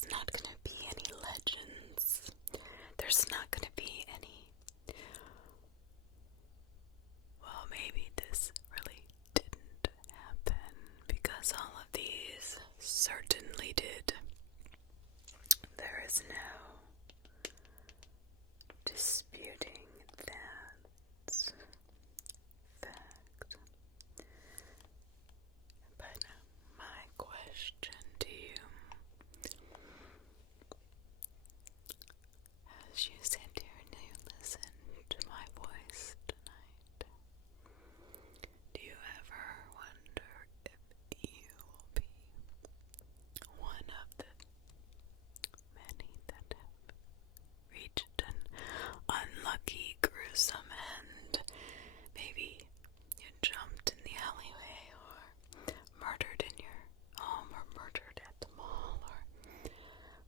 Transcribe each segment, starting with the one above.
there's not gonna be any legends. There's not gonna be any, well, maybe this really didn't happen, because all of these certainly did. There is no disputing that fact. But my question to you, as you sit here and you listen to my voice tonight, do you ever wonder if you will be one of the many that have reached an unlucky, gruesome end? Maybe you jumped in the alleyway, or murdered in your home, or murdered at the mall, or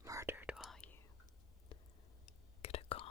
murdered while you get a call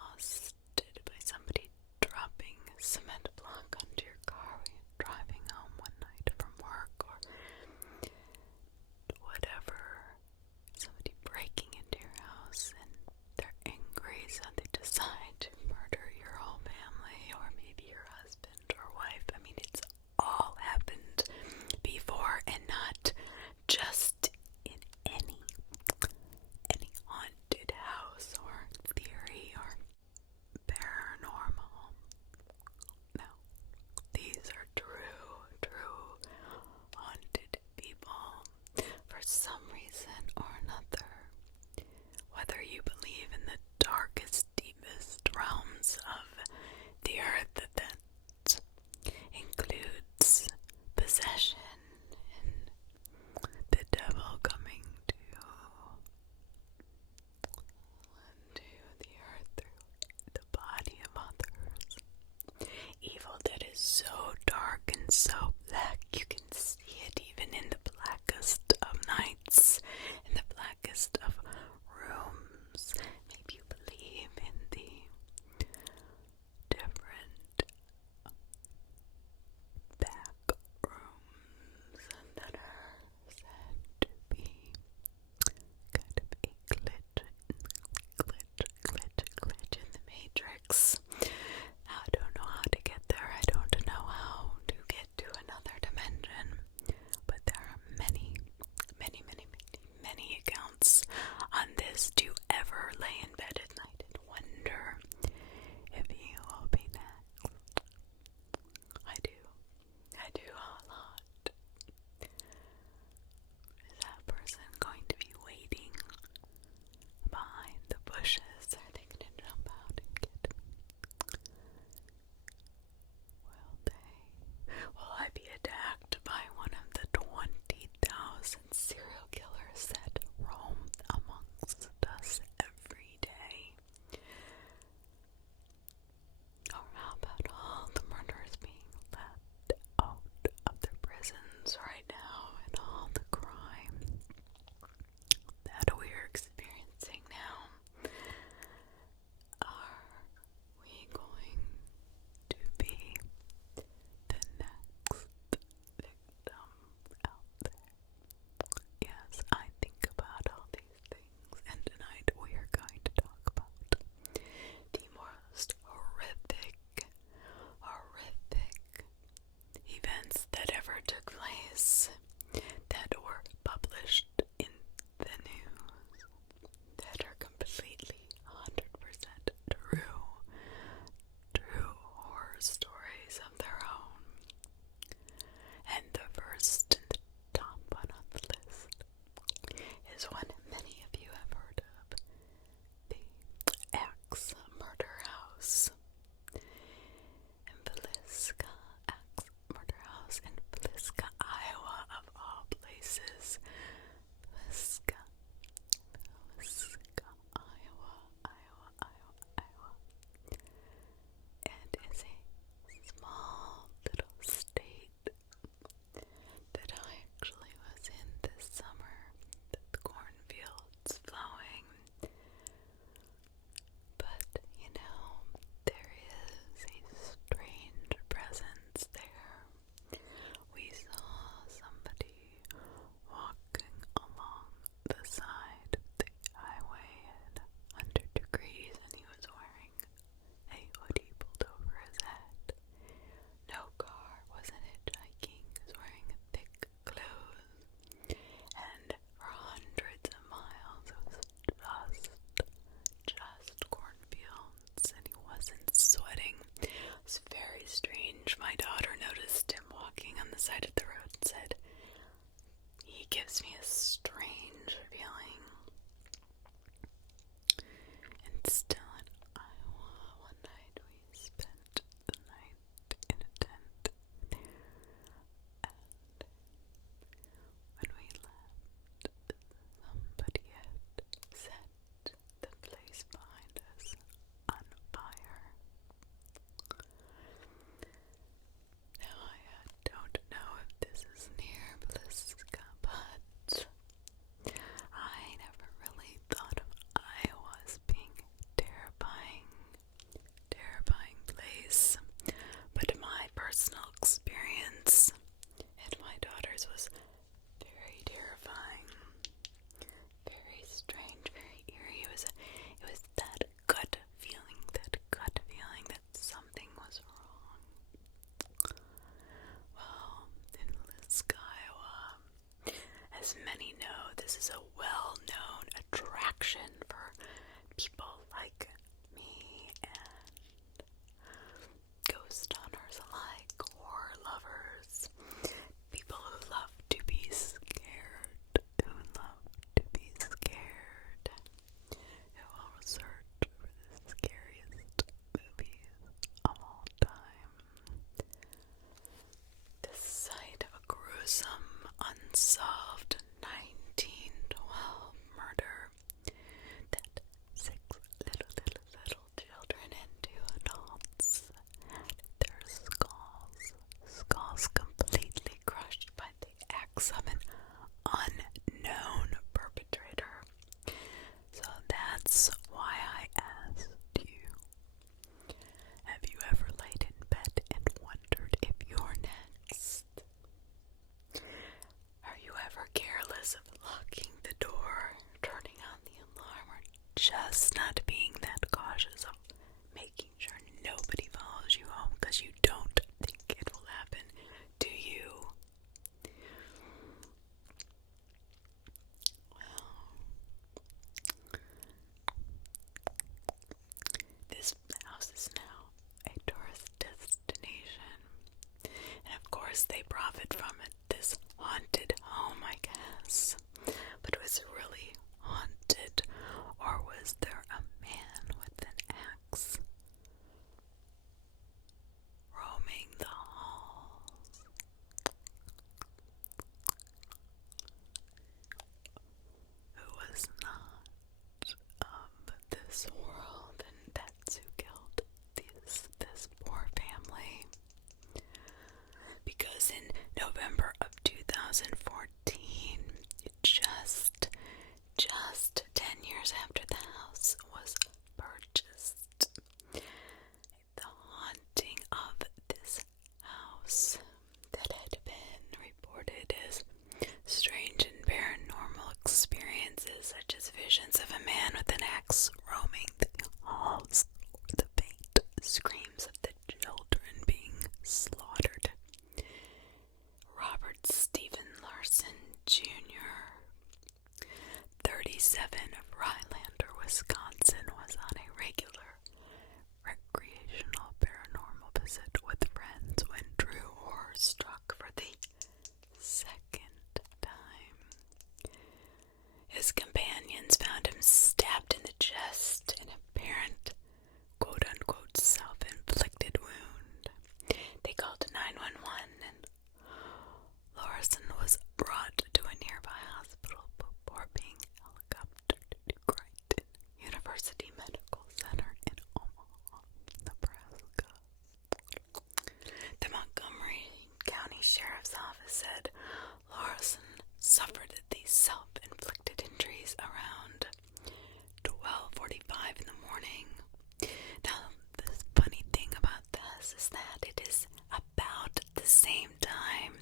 just not being that cautious of making sure nobody follows you home because you don't think it will happen to you. This house is now a tourist destination, and of course they profit from it. This haunted home, I guess. But was it really haunted, or was there a man with an axe roaming the halls? Who was not of this world, and that's who killed this poor family. Because in November of 2014, just 10 years after the house was purchased, the haunting of this house that had been reported as strange and paranormal experiences, such as visions of a man with an axe roaming the halls, or the faint screams of the children being slaughtered. Robert Stephen Larson Jr., 37, of Rhinelander, Wisconsin, was on a regular recreational paranormal visit with friends when Drew horror struck for the second time. His companions found him stabbed in the chest, an apparent quote-unquote self-inflicted wound. They called 911 and Larson was brought to a nearby hospital before being helicoptered to Crichton University Medical Center in Omaha, Nebraska. The Montgomery County Sheriff's Office said Larson suffered these self-inflicted injuries around 12:45 in the morning. Now, the funny thing about this is that it is about the same time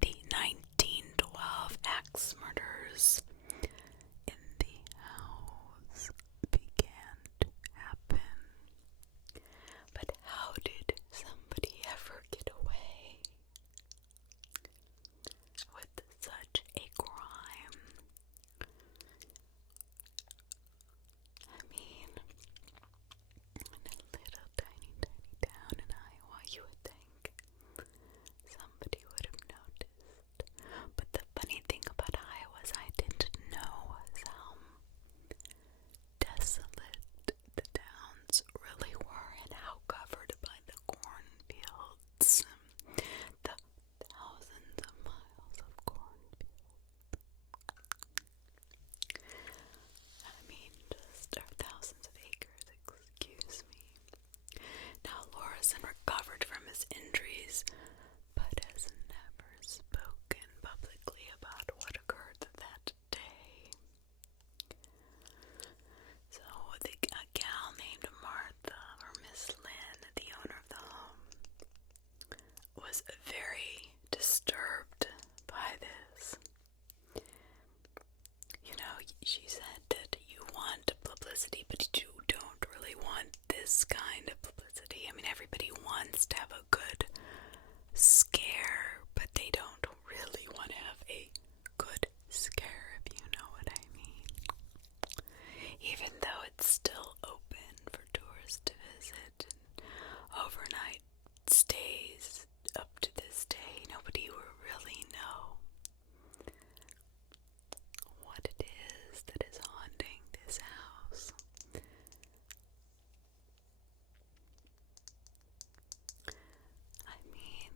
the 1912 axe murders in the house began to happen. But how did somebody ever get away with such a crime? I mean, in a little tiny town in Iowa, you would think somebody would have noticed. But the funny thing about Iowa is I didn't know was how desolate the towns really were and how covered by the cornfields. The thousands of miles of cornfields. I mean, just thousands of acres, excuse me. Now, Larson recovered from his injuries, but has never spoken publicly about what occurred that day. So, a gal named Martha, or Miss Lynn, the owner of the home, was very disturbed by this. You know, she said that you want publicity, but you don't really want this kind of publicity. I mean, everybody wants to have a good scare, but they don't really want to have a good scare, if you know what I mean. Even though it's still open for tourists to visit, and overnight stays up to this day, nobody will really know what it is that is haunting this house. I mean,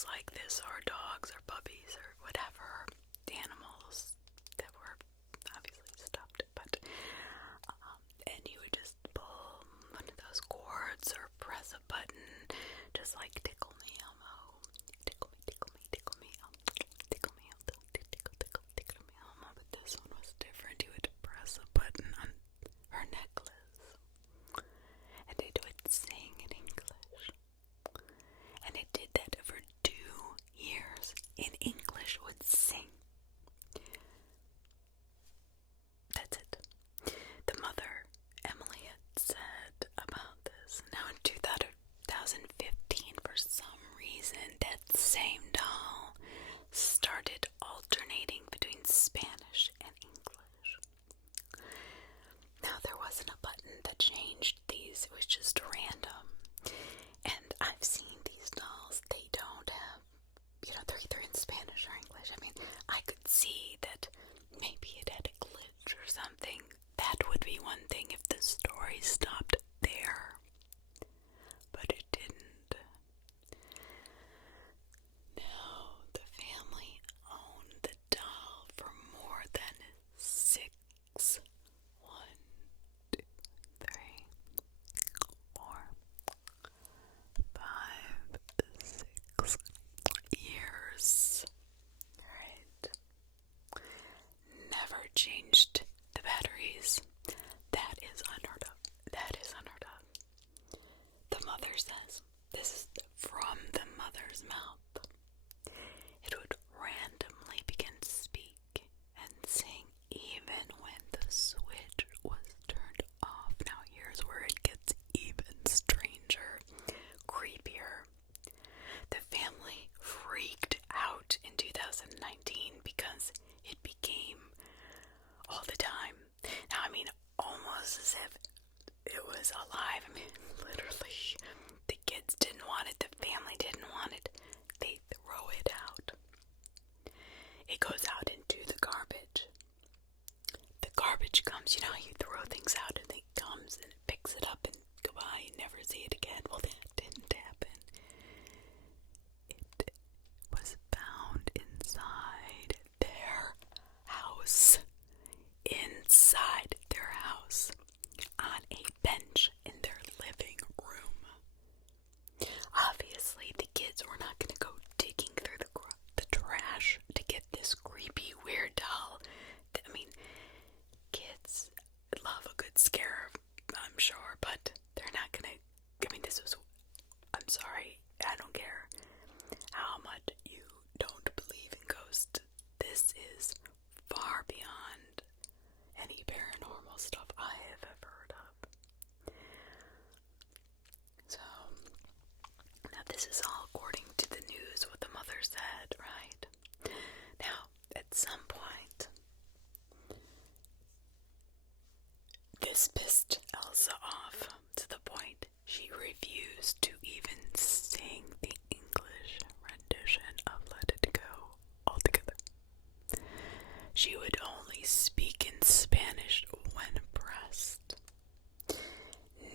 dolls like this, or dogs, or puppies, or whatever, animals that were obviously stuffed, but, and you would just pull one of those cords, or press a button, just like tickle me, Elmo, tickle me, tickle me, tickle me, tickle me, tickle me, Elmo, but this one was different. You would press a button on her necklace, and it would sing in English, and it did that for 2 years. In English, would sing. That's it. The mother, Emily, had said about this. Now in 2015, for some reason, that same doll started alternating between Spanish and English. Now there wasn't a button that changed these, it was just random. And I've seen these dolls, they don't have, they're either in Spanish or English. I mean, I could see that maybe it had a glitch or something. That would be one thing if the story stopped there. But it didn't. No, the family owned the doll for more than 6, 1, 2, 3, 4, 5, 6 years. Right. Never changed the batteries. That is unheard of. That is unheard of. The mother says, this is from the mother's mouth. It would randomly begin to speak and sing even when the switch was turned off. Now here's where it gets even stranger, creepier. The family freaked out in 2019 because it became all the time. Now, I mean, almost as if it was alive. I mean, literally, the kids didn't want it, the family didn't want it. They throw it out. It goes out into the garbage. The garbage comes, you know how you throw things out and it comes and it picks it up and goodbye, you never see it again. Well, that didn't happen. It was found inside their house. Inside their house. On a bench in their living room. Obviously, the kids were not going to go digging through the trash to get this creepy, weird doll. I mean, kids love a good scare, I'm sure, but they're not going to, I mean, I'm sorry, I don't care how much you don't believe in ghosts. This is far beyond any paranormal stuff I have ever heard of. So, now this is all according to the news, what the mother said, right? Now, at some point, this pissed Elsa off to the point she refused to even sing the English rendition of Let It Go altogether. She would only speak in Spanish when pressed.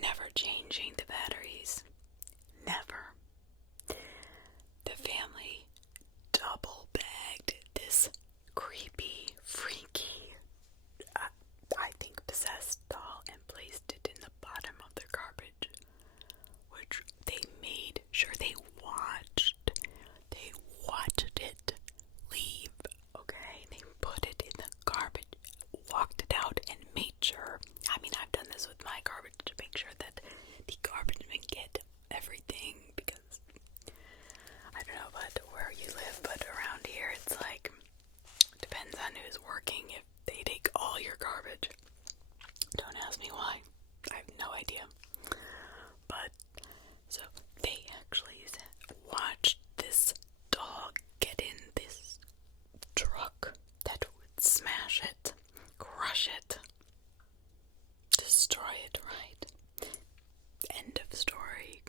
Never changing the batteries. Never. The family double bagged this creepy, freaky, I think possessed doll and placed it in the bottom of their garbage, which they made sure they watched it leave, okay? They put it in the garbage, walked it out, and made sure, I mean, I've done this with my garbage to make sure that the garbage men get everything, because, I don't know about where you live, but around here, it's like, depends on who's working, if they take all your garbage. Don't ask me why. I have no idea. But, so, they actually watched this dog get in this truck that would smash it, crush it, destroy it, right? End of story.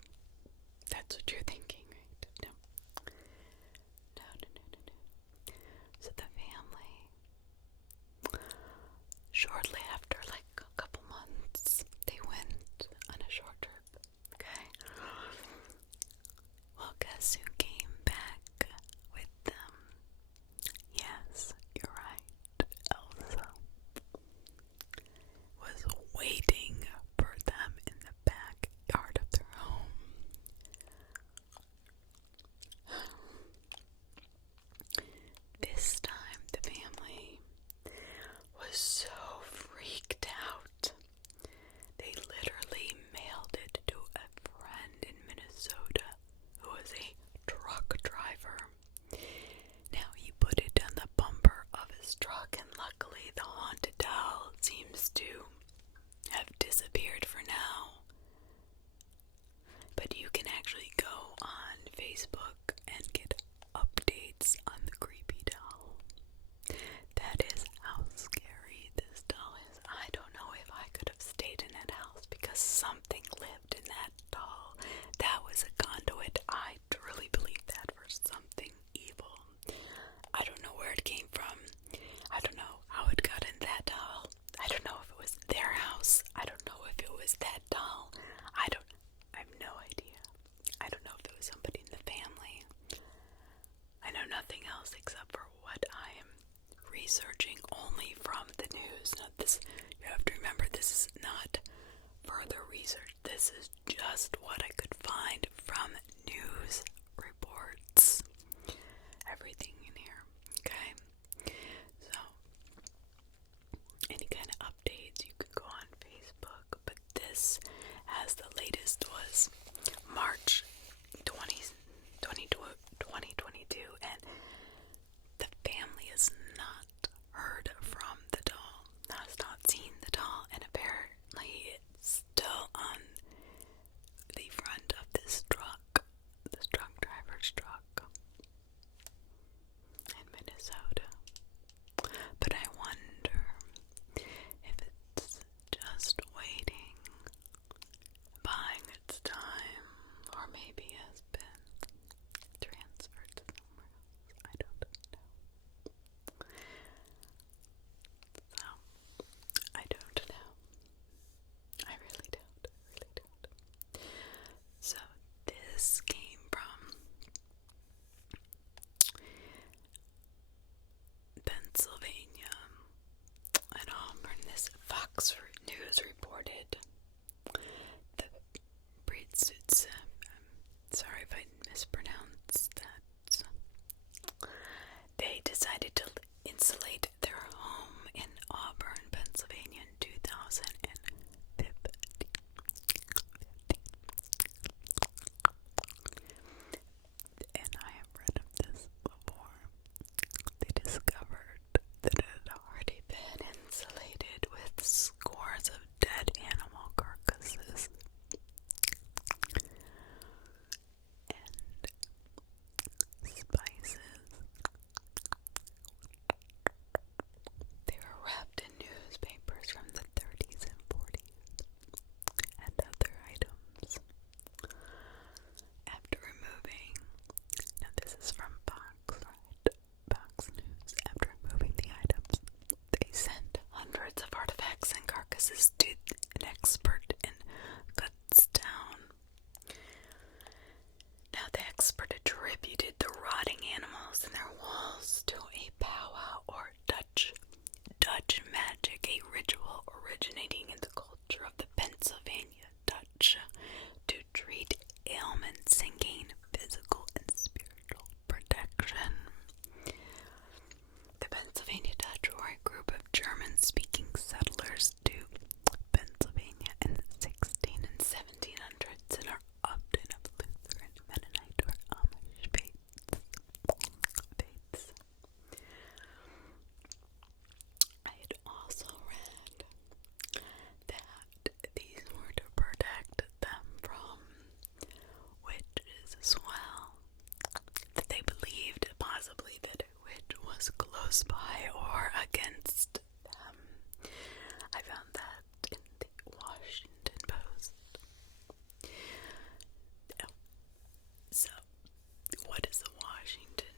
That's what you're thinking, right? No. No. So the family, shortly after, like a couple months, they went on a short trip, okay? Well, guess who came back struck in Minnesota. But I wonder if it's just waiting, buying its time, or maybe has been transferred to somewhere else. I don't know. So, I don't know. I really don't. So, this came from Pennsylvania. And this Fox News reported the breed suits. Sorry if I mispronounced that. They decided to insulate their home in Auburn, Pennsylvania in 2015. And I have read of this before. They discovered that it had already been insulated with scores of dead animal carcasses. And spices. They were wrapped in newspapers from the 30s and 40s and other items. After removing, now this is from Fox, right? Fox News. After removing the items, they sent hundreds of artifacts and carcasses to an expert in Kutztown. Now the expert attributed the rotting animals in their walls to a powwow or Dutch magic, a ritual originating in the culture of the Pennsylvania Dutch to treat ailments and gain physical and spiritual protection. The Pennsylvania Dutch were a group of German-speaking settlers to Pennsylvania in the 1600s and 1700s and are often of Lutheran, Mennonite, or Amish faiths. I had also read that these were to protect them from witches as well. That they believed possibly that a witch was close by or against them. I found that in the Washington Post. So, what does the Washington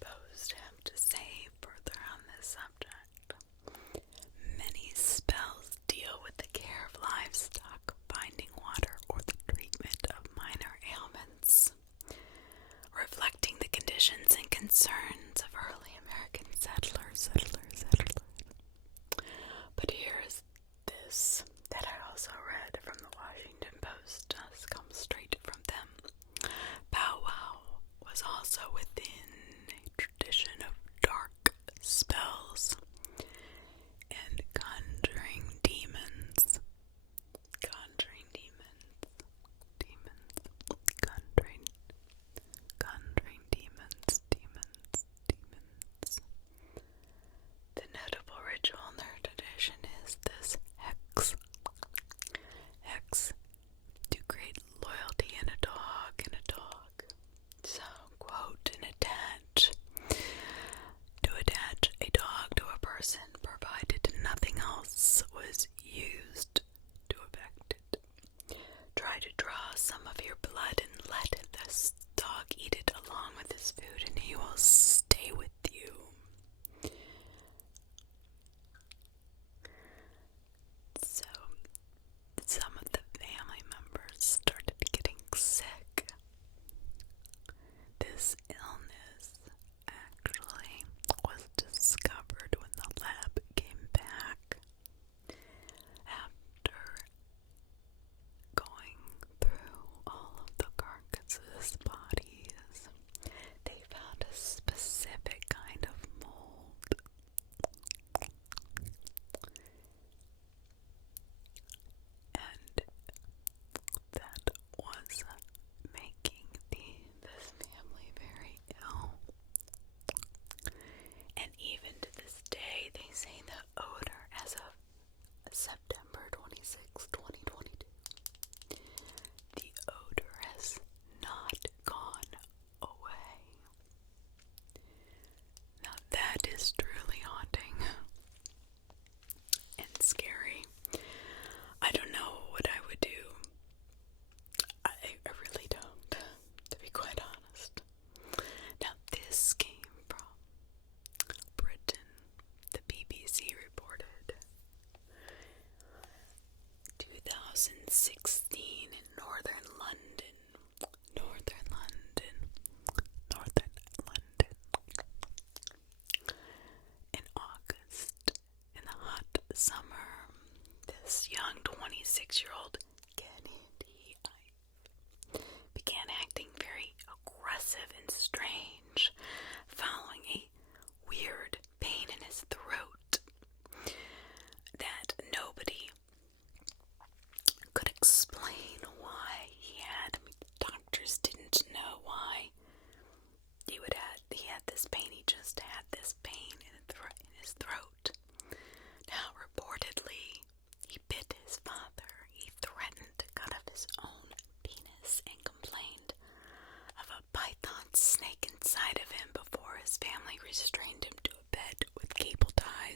Post have to say further on this subject? Many spells deal with the care of livestock, finding water, or the treatment of minor ailments, reflecting the conditions and concerns of early American settlers. But here's this that I also read from the Washington Post, does come straight from them. Powwow was also within a tradition of dark spells and conjuring demons. Conjuring demons. The notable ritual in their tradition is this hex. Hex to create loyalty in a dog. So, quote, to attach a dog to a person, provided nothing else was used to effect it. Try to draw some of your blood and let this dog eat it along with his food, and he will stay with you. So, some of the family members started getting sick. This illness actually was discovered when the lab came back after going through all of the carcasses' bodies. They found a specific kind of mold. And that was making this family very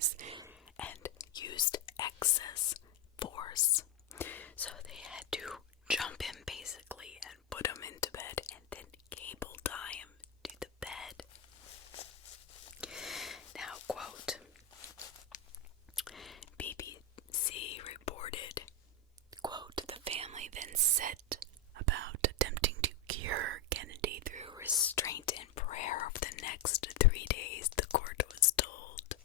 police and used excess force. So they had to jump him basically and put him into bed and then cable tie him to the bed. Now, quote, BBC reported, quote, the family then set about attempting to cure Kennedy through restraint and prayer over the next 3 days, the court was told.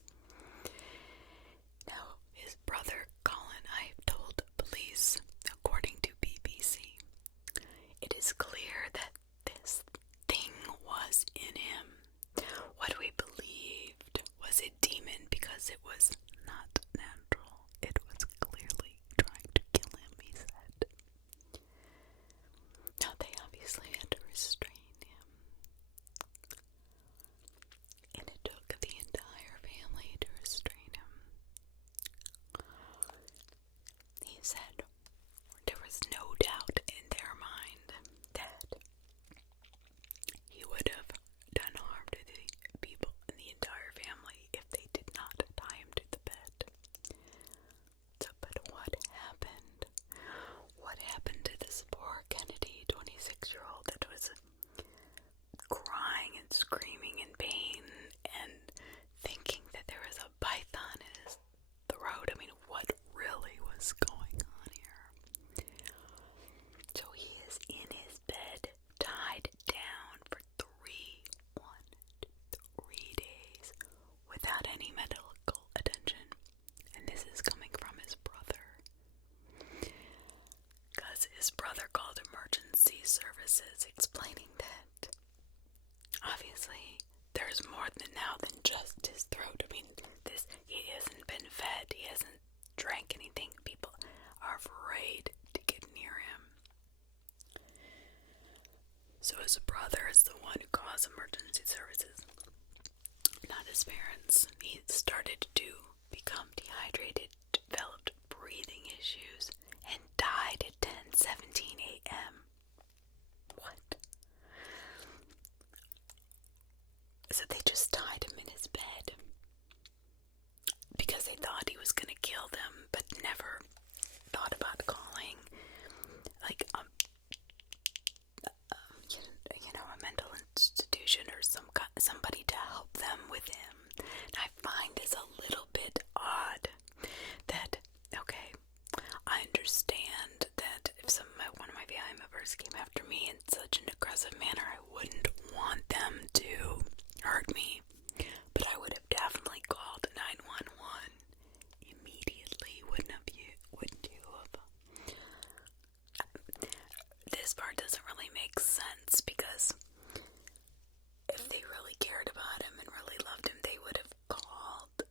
Now, his brother Colin Ive told police, according to BBC, it is clear that this thing was in him. What we believed was a demon because it was not natural. It was clearly trying to kill him, he said. Now, they obviously had to restrain him. And it took the entire family to restrain him. He said there was no doubt in their mind that he would have done harm to the people in the entire family if they did not tie him to the bed. So, but what happened? What happened to this poor Kennedy, 26-year-old, that was crying and screaming in pain and thinking that there was a python in his throat? I mean, what really was going on here? So he is in his bed, tied down for 3 days without any medical attention. And this is coming from his brother. Because his brother called emergency services, explaining that obviously there's more than just his throat. I mean, he hasn't been fed, he hasn't drank anything. People are afraid to get near him. So his brother is the one who calls emergency services, not his parents. He started to become dehydrated, developed breathing issues, and died at 10:17 a.m. What? So they just tied him in his bed because they thought he was going to kill them, but never thought about calling like a mental institution or somebody to help them with him. And I find this a little bit odd that, okay, I understand that if one of my family members came after me in such an aggressive manner, I wouldn't want them to hurt me, but I would have definitely called 911 immediately, wouldn't you have? This part doesn't really make sense, because if they really cared about him and really loved him, they would have called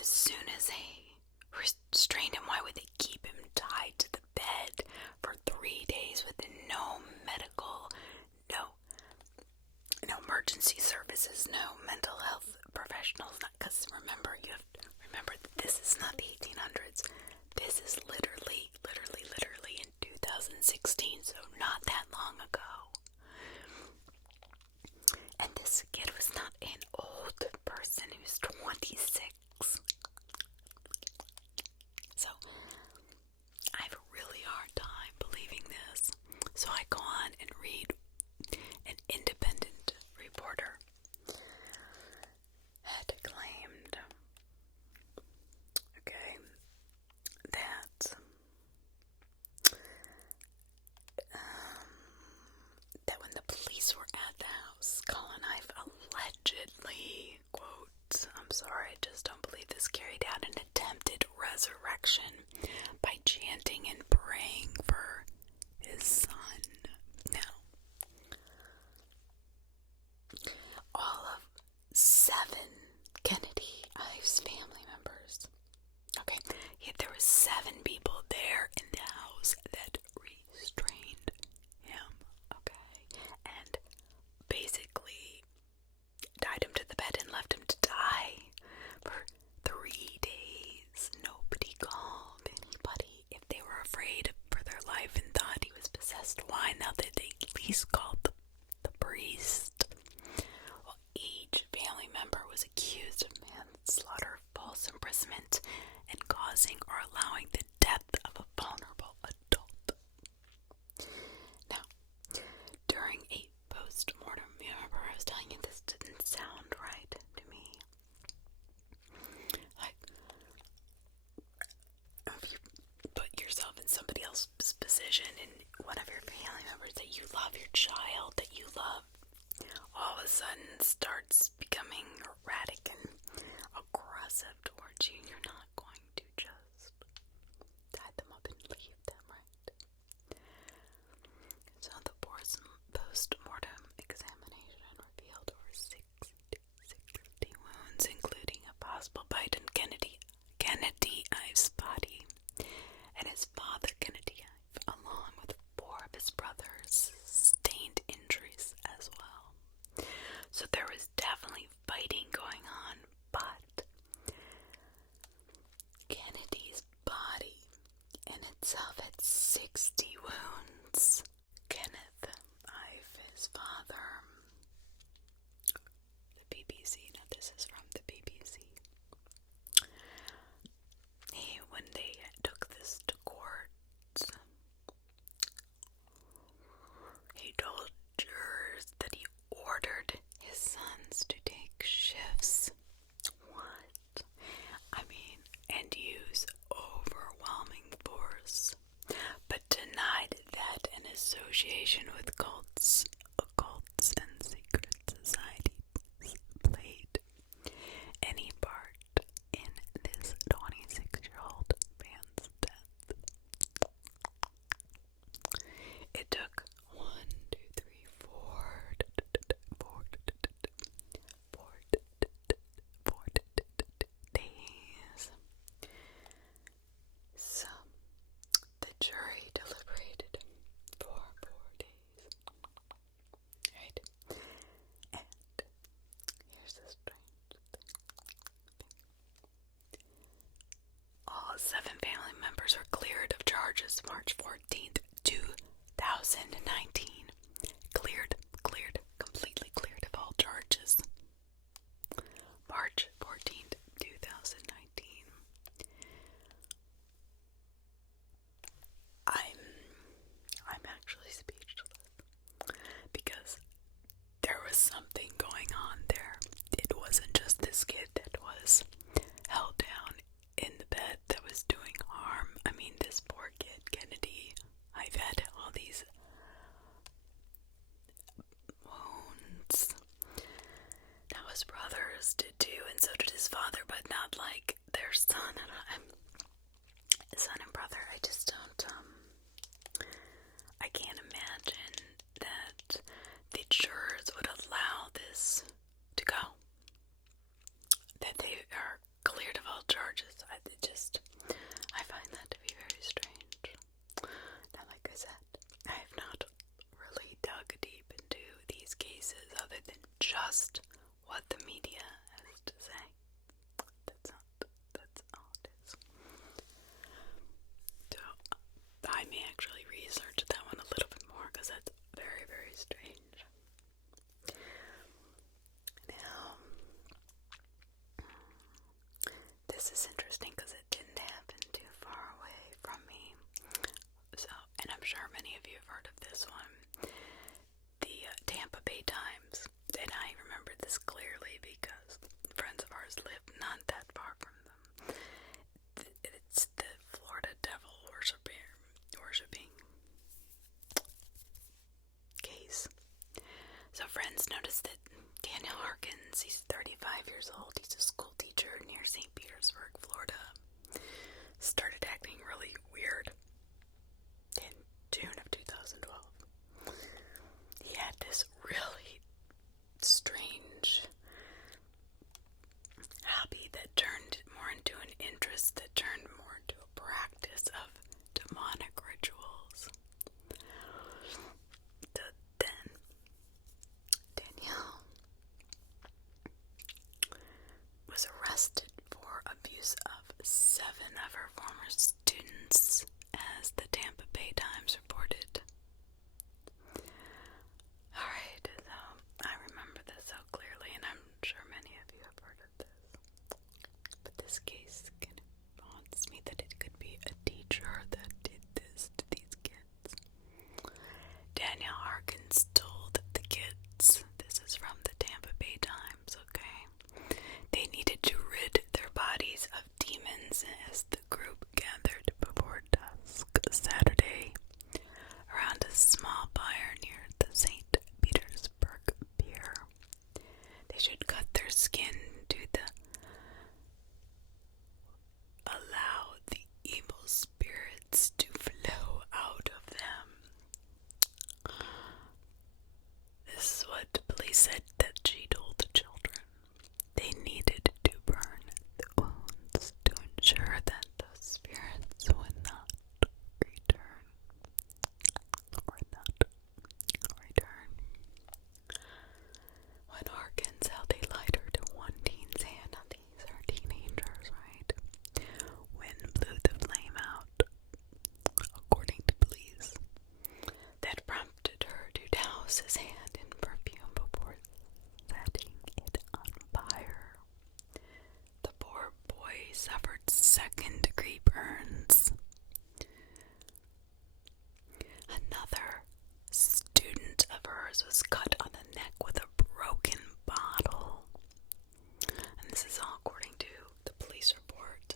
as soon as they restrained him. Why would they keep him tied to the bed for 3 days with no medical, no emergency services, no mental health professionals? Because remember, you have to remember that this is not the 1800s. This is literally in 2016, so not that long ago. And this kid was not an old person, he was 26. So I have a really hard time believing this. So I go on and read an independent reporter had claimed, okay, that when the police were at the house, Colin Ive harassment and causing or allowing the death of a vulnerable adult. Now, during a post-mortem, remember I was telling you this didn't sound right to me. Like, if you put yourself in somebody else's position and one of your family members that you love, your child that you love, all of a sudden starts becoming erratic and aggressive towards you, you're not going to just tie them up and leave them, right? So the post-mortem examination revealed over 60 wounds, including a possible bite in Kennedy Ives' body and his father, Kennedy Ives, along with 4 of his brothers, sustained injuries as well. So there was definitely fighting going on, but Kennedy's body in itself had 60 wounds. Kenneth Ives, his father, the BBC, now this is from the BBC. When they took this to court, he told jurors that he ordered his sons to take shifts. What? I mean, and use overwhelming force, but denied that an association with occults and secret societies played any part in this 26-year-old man's death. It took 4 days. So the jury deliberated for 4 days. Right? And here's the strange thing. All 7 family members were cleared of charges March 14th, 2019. Cleared, completely cleared of all charges. March 14th, 2019. I'm actually speechless because there was something going on there. It wasn't just this kid that was held down in the bed that was doing harm. I mean, this poor kid, Kennedy, I've had all these wounds. Now his brothers did too, and so did his father, but not like their son and brother. I just don't, I can't imagine that the jurors would allow this to go. That they are cleared of all charges. I find that to be very strange. Now, like I said, I have not really dug deep into these cases other than just what the media has to say. That's all it is. So, I may actually research that one a little bit more because that's very, very strange. Now, this is interesting because it didn't happen too far away from me. So, and I'm sure many of you have heard of this one. The Tampa Bay Times. And I remember this clearly because friends of ours live not that far from them. It's the Florida devil worshipping case. So friends noticed that Daniel Harkins, he's 35 years old, he's a school teacher near St. Petersburg, Florida, started acting really weird in June of 2012. He had this really strange hobby that turned more into an interest, that turned more into a practice of demonic rituals. Then Danielle was arrested for abuse of 7 of her former students, as the Tampa Bay Times reported. Alright, so said that she told the children they needed to burn the wounds to ensure that the spirits would not return. When Harkins held a lighter to one teen's hand, now these are teenagers, right? Wind blew the flame out, according to police. That prompted her to douse his hand in perfume before setting it on fire. The poor boy suffered second-degree burns. Another student of hers was cut on the neck with a broken bottle. And this is all according to the police report.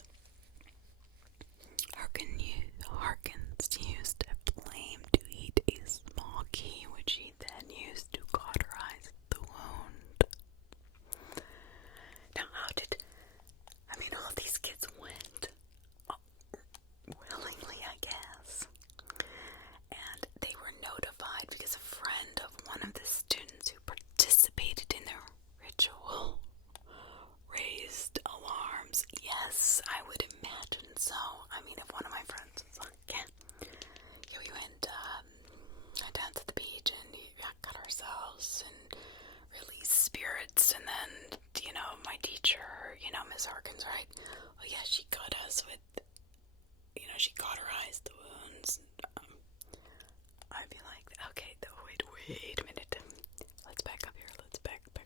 Harkins used a flame to heat a small key, which he then used to cauterize the wound. Now, all these kids went willingly, I guess. And they were notified because a friend of one of the students who participated in their ritual raised alarms. Yes, I would imagine so. If one of my friends was like, yeah, we went down to the beach and we got ourselves and released spirits, and then, my teacher, Miss Harkins, right? Well, yeah, she got us with, she cauterized the wounds. I'd be like, okay, wait a minute. Let's back up here. Let's back up.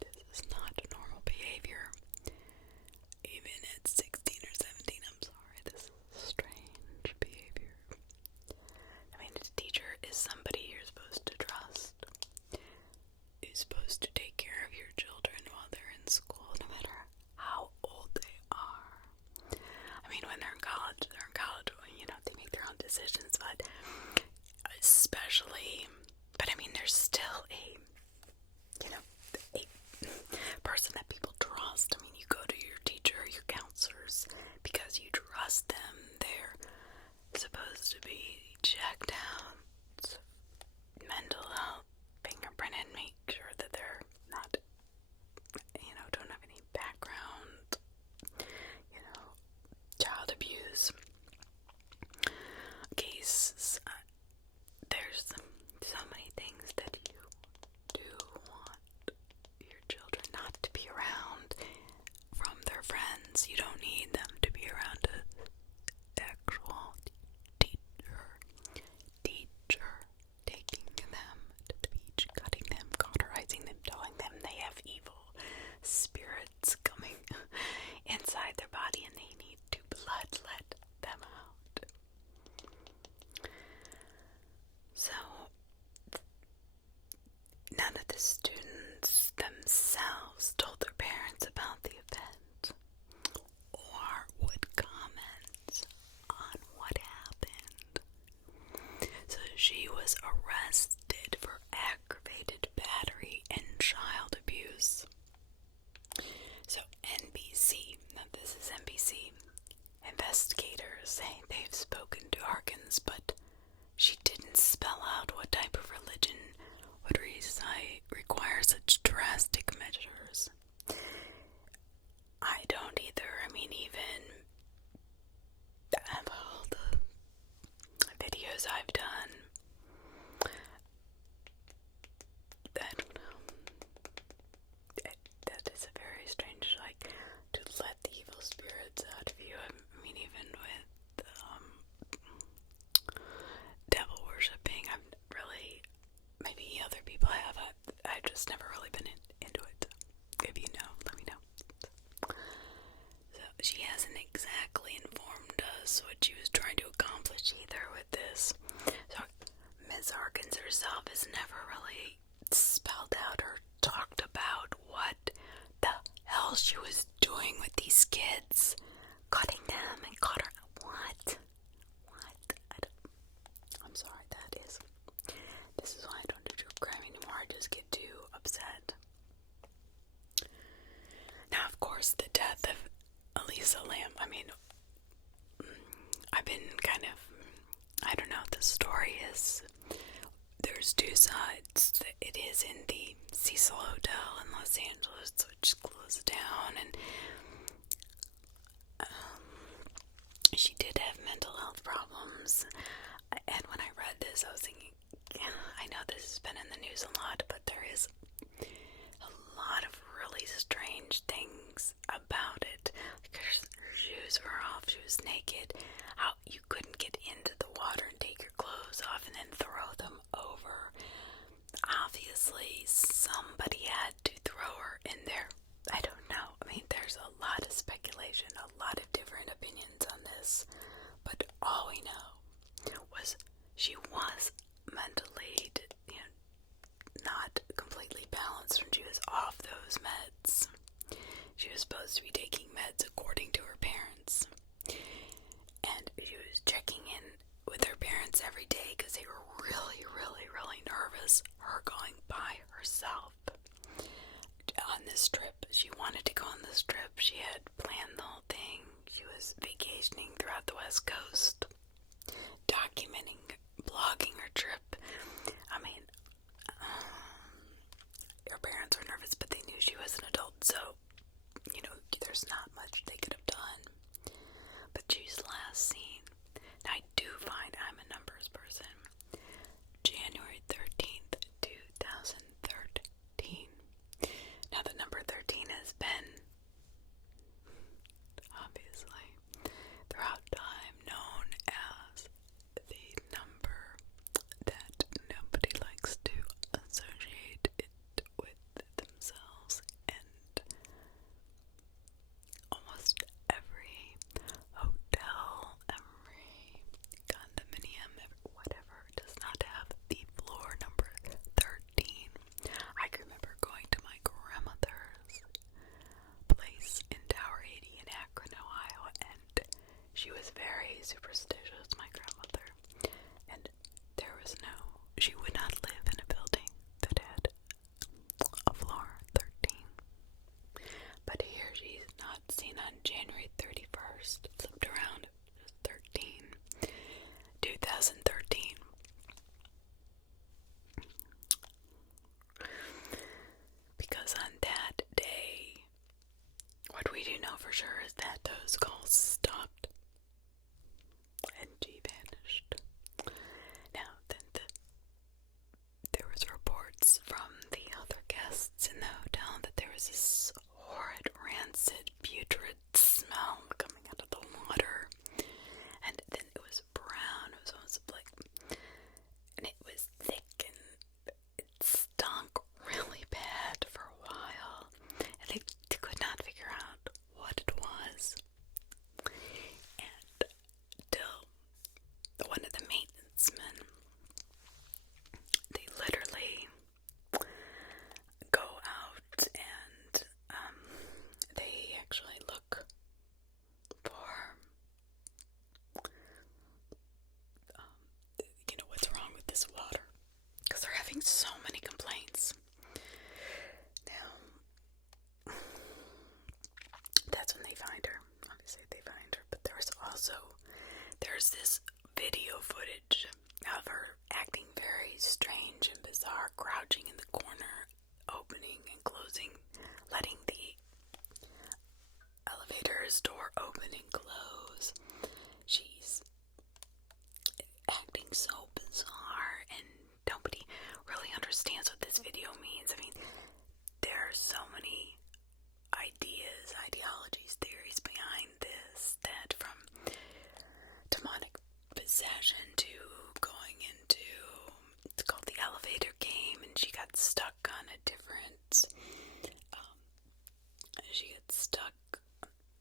This is not normal behavior. Even at 16 or 17, I'm sorry, this is strange behavior. The teacher is somebody you're supposed to trust. Who's supposed to take care of your children while they're in school, no matter how old they are. When they're in college, they make their own decisions, but there's still a person that people trust. You go to your teacher, your counselors, because you trust them. They're supposed to be checked out, mental health, fingerprinted, make sure that they're not, don't have any background, child abuse cases. There's so many things that you do want your children not to be around from their friends. You don't need them to be around an actual teacher taking them to the beach, cutting them, cauterizing them, telling them they have evil spirits coming inside their body and they need to bloodlet them out. So, none of the students themselves told their parents about the event or would comment on what happened. So she was arrested for aggravated battery and child abuse. So NBC, now this is NBC, investigators say they've spoken to Harkins, but she didn't spell out what type of religion would require such drastic measures. I don't either. Even of all the videos I've done, I don't know. That is a very strange, to let the evil spirits out of you. Even with devil worshipping, I'm really, maybe other people have, I've just never really been into it. If you know, let me know. So she hasn't exactly informed us what she was trying to accomplish either with this. So Ms. Harkins herself has never really spelled out or talked about what the hell she was doing with these kids, cutting them and what? I'm sorry, this is why I don't do true crime anymore. I just get too upset. Now, of course, the death of Elisa Lamb, I've been I don't know what the story is. There's there's two sides. It is in the Cecil Hotel in Los Angeles, which closed down, and she did have mental health problems. And when I read this, I was thinking, I know this has been in the news a lot, but there is a lot of really strange things about it. Like her shoes were off, she was naked. How you couldn't get into the water and take your clothes off and then throw them over. Obviously, somebody had to throw her in there. I don't know. I mean, there's a lot of speculation, a lot of different opinions on this. But all we know was she was mentally, not completely balanced when she was off those meds. She was supposed to be taking meds according to her parents. And she was checking in with her parents every day because they were really, really, really nervous her going by herself on this trip. She wanted to go on this trip. She had planned the whole thing. She was vacationing throughout the West Coast, documenting, blogging her trip. I mean, her parents were nervous, but they knew she was an adult, so, there's not much they could have done. But she's last seen. Now, I do find I'm a numbers person. January 13th, 2013. Now, the number 13 has been, obviously, throughout time known as the number that nobody likes to associate it with themselves, and almost every hotel, every condominium, whatever, does not have the floor number 13. I can remember going to my grandmother's place in Tower 80 in Akron, Ohio, and she was very superstitious, my grandmother, and she would not live in a building that had a floor 13. But here she's not seen on January 31st, flipped around, it was 13, 2013. Because on that day, what we do know for sure is that those calls stopped and she vanished. Now, then there was reports from the other guests in the hotel that there was this horrid, rancid, putrid smell coming out of the water, and then it was brown. It was almost like, and it was thick, and it stunk really bad for a while, and they could not figure out what it was. And till one of the maintenance men, they literally go out and they actually look for what's wrong with this water, because they're having so many complaints. Now, that's when they find her. Obviously they find her, but there's this video footage of her acting very strange and bizarre, crouching in the corner, opening and closing, letting the elevator's door open and close. She's acting so bizarre, and nobody really understands what this video means. I mean, there are so many ideas, ideologies, theories behind this, that from demonic possession to going into, it's called the elevator game, and she got stuck on a different, she gets stuck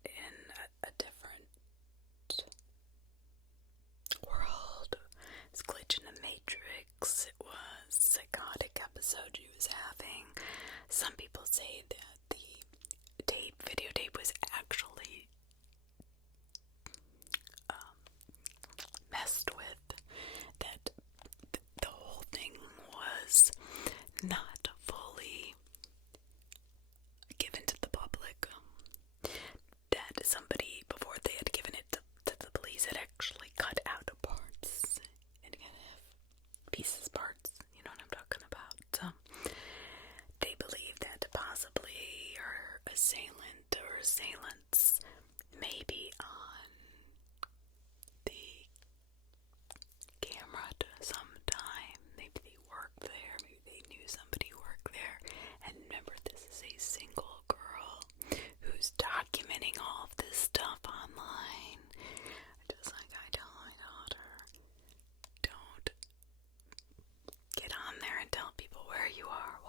in a different world. It's glitch in the matrix. It was a psychotic episode she was having. Some people say that the videotape was actually messed with, that the whole thing was not fully given to the public, that somebody, before they had given it to the police, had actually cut out parts and kind of pieces parts, you know what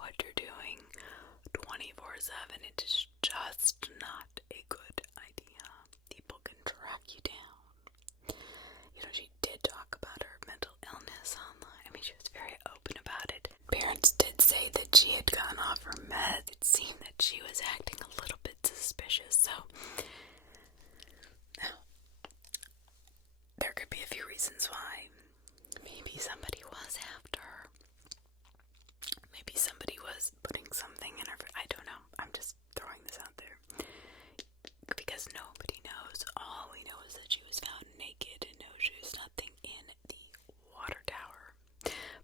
what you're doing 24/7. It is just not a good idea. People can track you down. You know, she did talk about her mental illness online. I mean, she was very open about it. Parents did say that she had gone off her meds. It seemed that she was acting a little bit suspicious, so now there could be a few reasons why. Maybe somebody was after her. Maybe somebody was putting something in her. I don't know. I'm just throwing this out there. Because nobody knows. All we know is that she was found naked and no shoes, nothing in the water tower.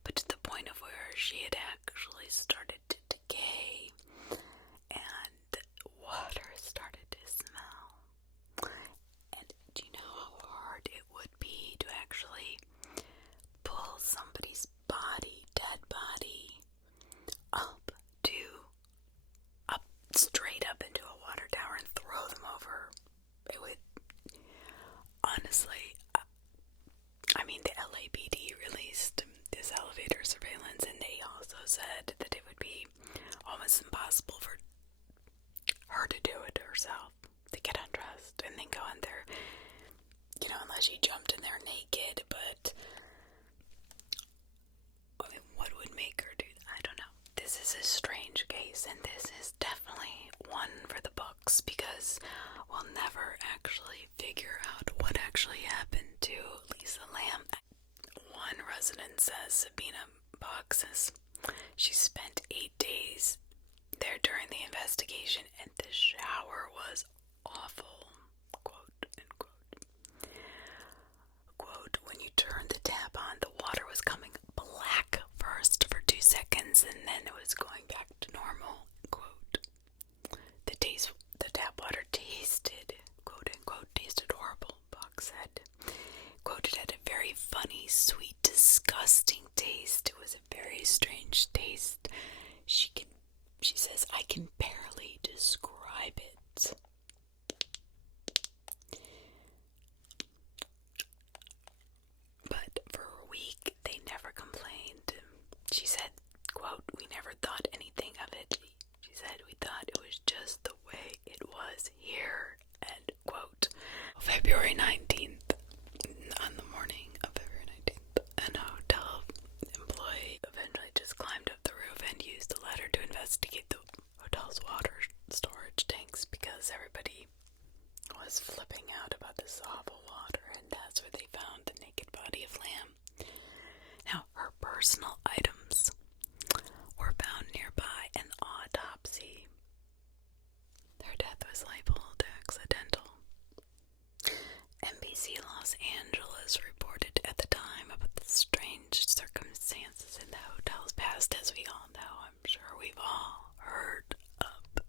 But to the point of where she had actually started to decay and water started to smell. And do you know how hard it would be to actually pull somebody's body, dead body, straight up into a water tower and throw them over? It would, honestly, I mean, the LAPD released this elevator surveillance, and they also said that it would be almost impossible for her to do it herself, to get undressed and then go in there, you know, unless she jumped in there naked. But I mean, what would make her do that? I don't know. This is a strange case, and this is definitely one for the books, because we'll never actually figure out what actually happened to Lisa Lamb. One resident says, Sabina Boggs says, she spent 8 days there during the investigation, and the shower was awful. Quote, end quote. Quote, when you turned the tap on, the water was coming black first for 2 seconds, and then it was going back to normal. Quote, the tap water tasted, quote unquote, tasted horrible, Boggs said. Quote, it had a very funny, sweet, disgusting taste. It was a very strange taste. She says, I can barely describe it. But for a week, they never complained. She said, quote, we never thought anything of it. She said, we thought it was just the way it was here, end quote. February 19th, on the morning of February 19th, an hotel employee eventually just climbed up the roof and used a ladder to investigate the hotel's water storage tanks, because everybody was flipping out about this awful water, and that's where they found the naked body of Lamb. Now, her personal items were found nearby an autopsy. Her death was labeled accidental. NBC Los Angeles reported at the time about the strange circumstances in the hotel's past. As we all know, I'm sure we've all heard of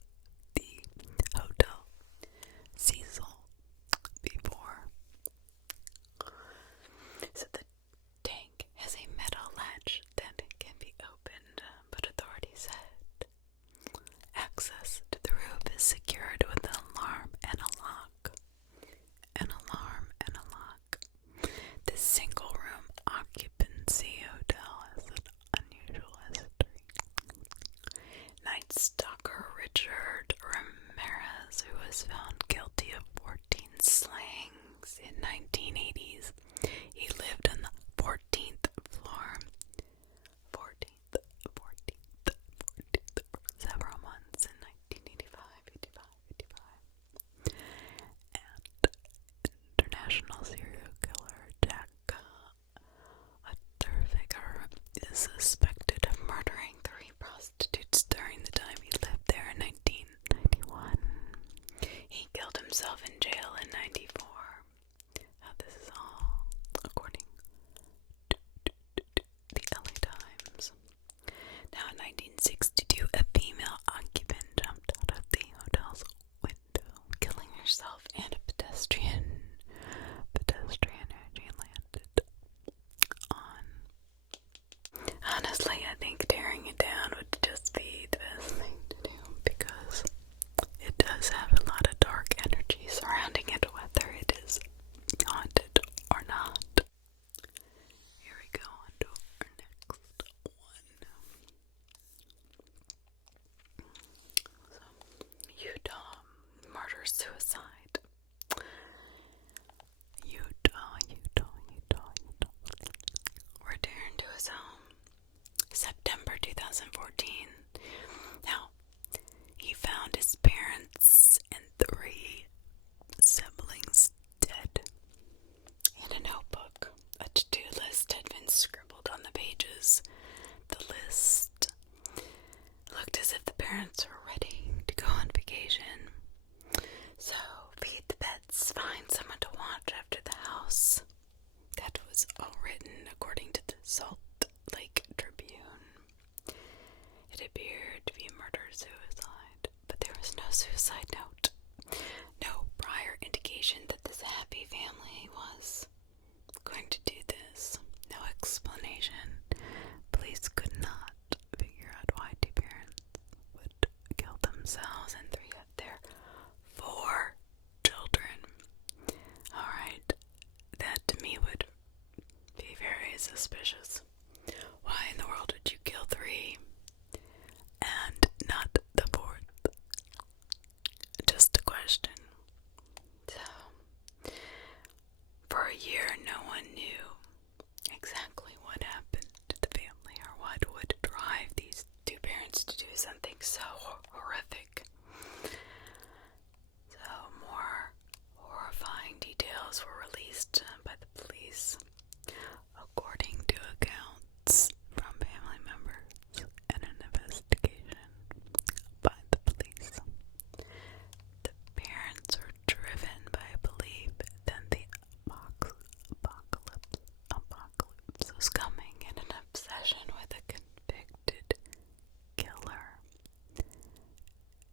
the Hotel Cecil before. So the tank has a metal latch that can be opened, but authorities said access to the roof is secured with an alarm and a lock. An alarm and a lock. This single-room occupancy hotel has an unusual history. Night Stalker Richard Ramirez, who was found guilty of 14 slayings in 1980s, he lived on the 14th floor. 14th, for several months in 1985, 85. And international serial killer Jack Unterweger is suspected of murdering 3 prostitutes during the time he lived there in 1991. He 2014. Now, he found his parents and 3 siblings dead. In a notebook, a to-do list had been scribbled on the pages. The list looked as if the parents were ready to go on vacation. So, feed the pets, find someone to watch after the house. That was all written according to the Salt Lake Tribune. It appeared to be murder-suicide, but there was no suicide note. No prior indication that this happy family was going to do this. No explanation. Police could not figure out why 2 parents would kill themselves and 3 of their 4 children. Alright, that to me would be very suspicious. Why in the world would you kill 3 and not the 4th? Just a question. So, for a year, no one knew exactly what happened to the family or what would drive these 2 parents to do something so horrific. So, more horrifying details were released by the police. According to accounts from family members and an investigation by the police, the parents were driven by a belief that the apocalypse was coming and an obsession with a convicted killer.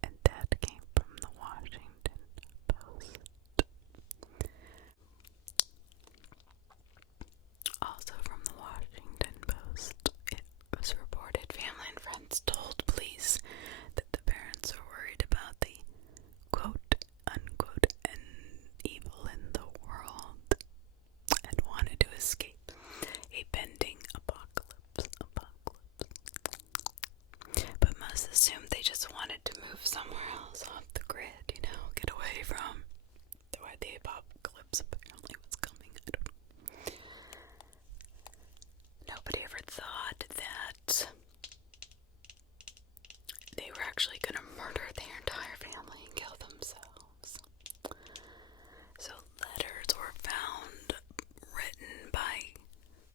And that came from the Washington Post. Also from the Washington Post, it was reported family and friends told police that the parents were worried about the quote unquote evil in the world and wanted to escape a pending apocalypse. But most assumed they just wanted to move somewhere else off the grid, get away from where the apocalypse apparently was coming. I don't know. Nobody ever thought that they were actually going to murder their entire family and kill themselves. So letters were found written by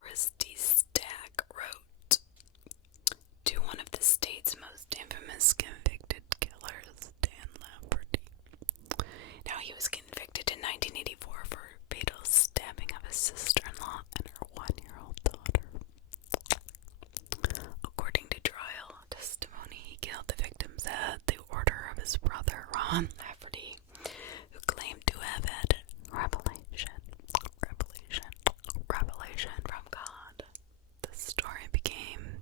Christy Stack wrote to one of the state's most infamous convicted killers, Dan Lafferty. Now, he was convicted in 1984 for fatal stabbing of his sister-in-law and her 1-year-old daughter. According to trial testimony, he killed the victims at the order of his brother, Ron Lafferty, who claimed to have had revelation from God. The story became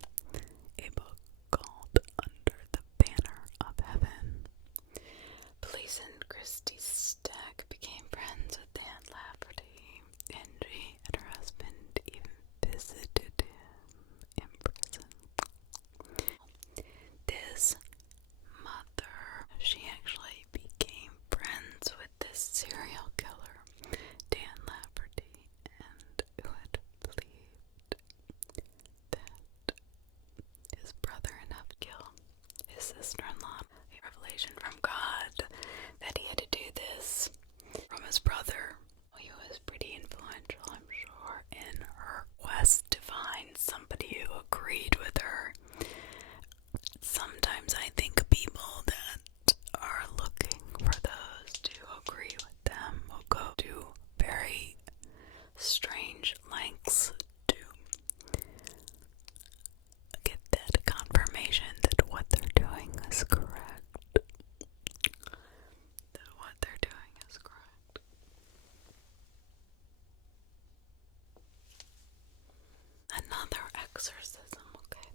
a book called Under the Banner of Heaven. Police and Christy Stack became friends with Dan Lafferty, and she and her husband even visited him in prison. This mother, she actually became friends with this serial killer, Dan Lafferty, and who had believed that his brother enough to kill his sister-in-law. A revelation from God that he had to do this from his brother. He was pretty influential, I'm sure, in her quest to find somebody who agreed with her. Sometimes I think people that are looking for those to agree with them will go to very strange lengths to get that confirmation that what they're doing is correct. Another exorcism, okay.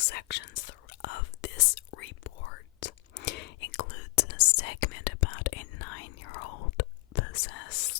sections of this report includes a segment about a 9-year-old possessed